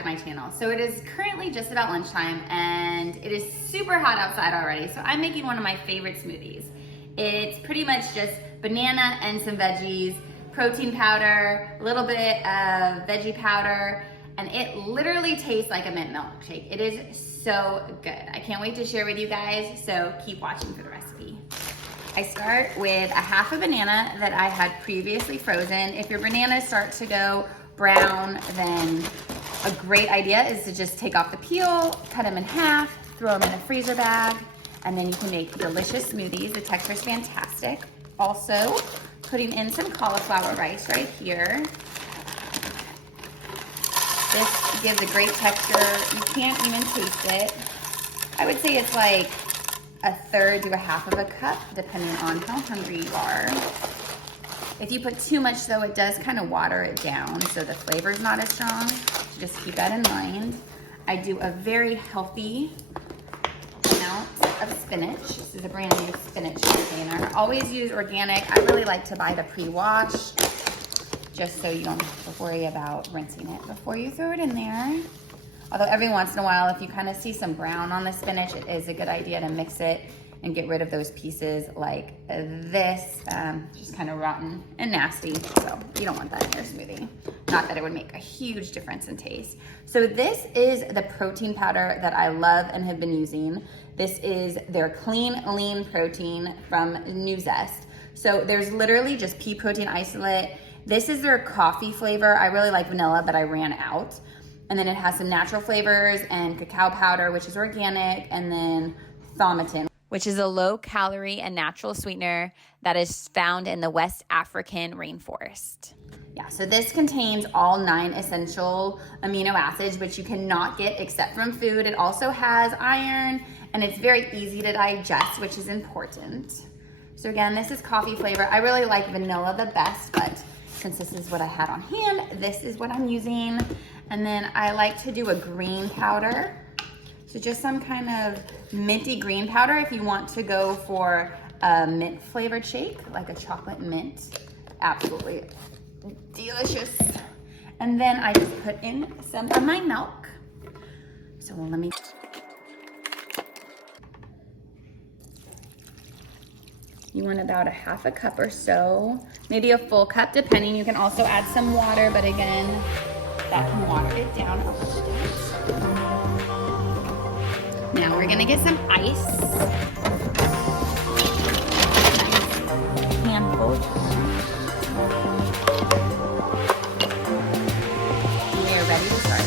to my channel. So it is currently just about lunchtime and it is super hot outside already. So I'm making one of my favorite smoothies. It's pretty much just banana and some veggies, protein powder, a little bit of veggie powder, and it literally tastes like a mint milkshake. It is so good. I can't wait to share with you guys, so keep watching for the recipe. I start with a half a banana that I had previously frozen. If your bananas start to go brown, then a great idea is to just take off the peel, cut them in half, throw them in a freezer bag, and then you can make delicious smoothies. The texture is fantastic. Also, putting in some cauliflower rice right here. This gives a great texture. You can't even taste it. I would say it's like a third to a half of a cup, depending on how hungry you are. If you put too much though, it does kind of water it down, so the flavor's not as strong. So just keep that in mind. I do a very healthy amount of spinach. This is a brand new spinach container. Always use organic. I really like to buy the pre-wash, just so you don't have to worry about rinsing it before you throw it in there. Although every once in a while, if you kind of see some brown on the spinach, it is a good idea to mix it and get rid of those pieces like this, just kind of rotten and nasty. So you don't want that in your smoothie. Not that it would make a huge difference in taste. So this is the protein powder that I love and have been using. This is their clean, lean protein from New Zest. So there's literally just pea protein isolate. This is their coffee flavor. I really like vanilla, but I ran out. And then it has some natural flavors and cacao powder, which is organic, and then thaumatin, which is a low-calorie and natural sweetener that is found in the West African rainforest. Yeah, so this contains all 9 essential amino acids, which you cannot get except from food. It also has iron, and it's very easy to digest, which is important. So again, this is coffee flavor. I really like vanilla the best, but since this is what I had on hand, this is what I'm using. And then I like to do a green powder. So just some kind of minty green powder if you want to go for a mint flavored shake, like a chocolate mint. Absolutely delicious. And then I just put in some of my milk. So let me. You want about a half a cup or so, maybe a full cup depending. You can also add some water, but again, that can water it down a little bit. Now we're gonna get some ice. Nice handful. We are ready to start.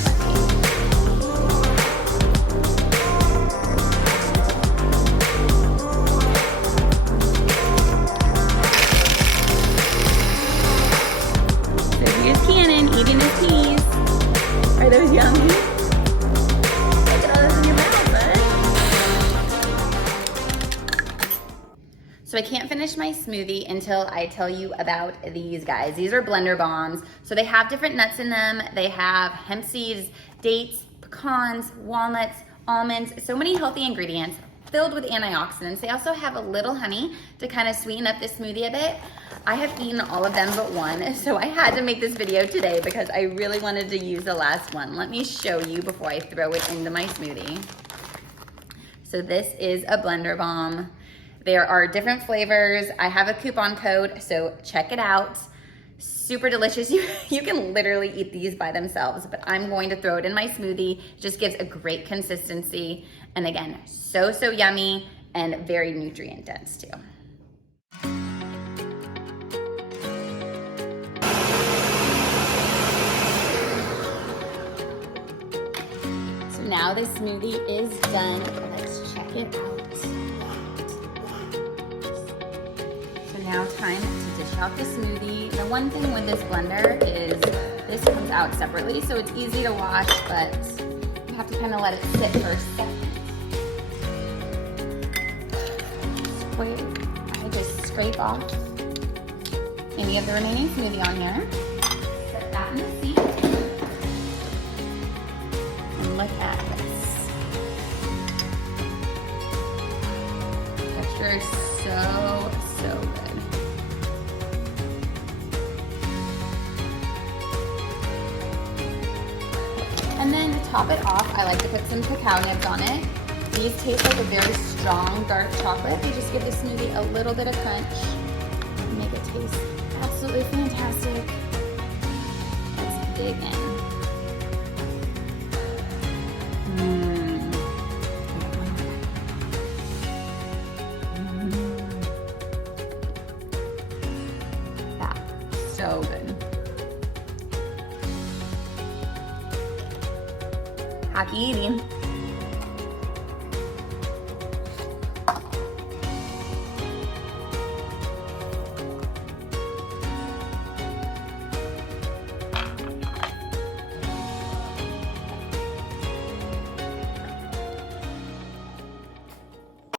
So here's Cannon eating his peas. Are those yummy? Look at all those in your mouth, bud. So I can't finish my smoothie until I tell you about these guys. These are blender bombs. So they have different nuts in them. They have hemp seeds, dates, pecans, walnuts, almonds, so many healthy ingredients filled with antioxidants. They also have a little honey to kind of sweeten up this smoothie a bit. I have eaten all of them but one, so I had to make this video today because I really wanted to use the last one. Let me show you before I throw it into my smoothie. So this is a blender bomb. There are different flavors. I have a coupon code, so check it out. Super delicious. You can literally eat these by themselves, but I'm going to throw it in my smoothie. It just gives a great consistency. And again, so yummy and very nutrient dense too. So now this smoothie is done. Let's check it out. Now time to dish out the smoothie. The one thing with this blender is this comes out separately, so it's easy to wash, but you have to kind of let it sit for a second. I just scrape off any of the remaining smoothie on here. Set that in the sink. And look at this. Texture is so good. And then top it off, I like to put some cacao nibs on it. These taste like a very strong dark chocolate. They just give the smoothie a little bit of crunch and make it taste absolutely fantastic. Let's dig in. That's so good. Happy eating.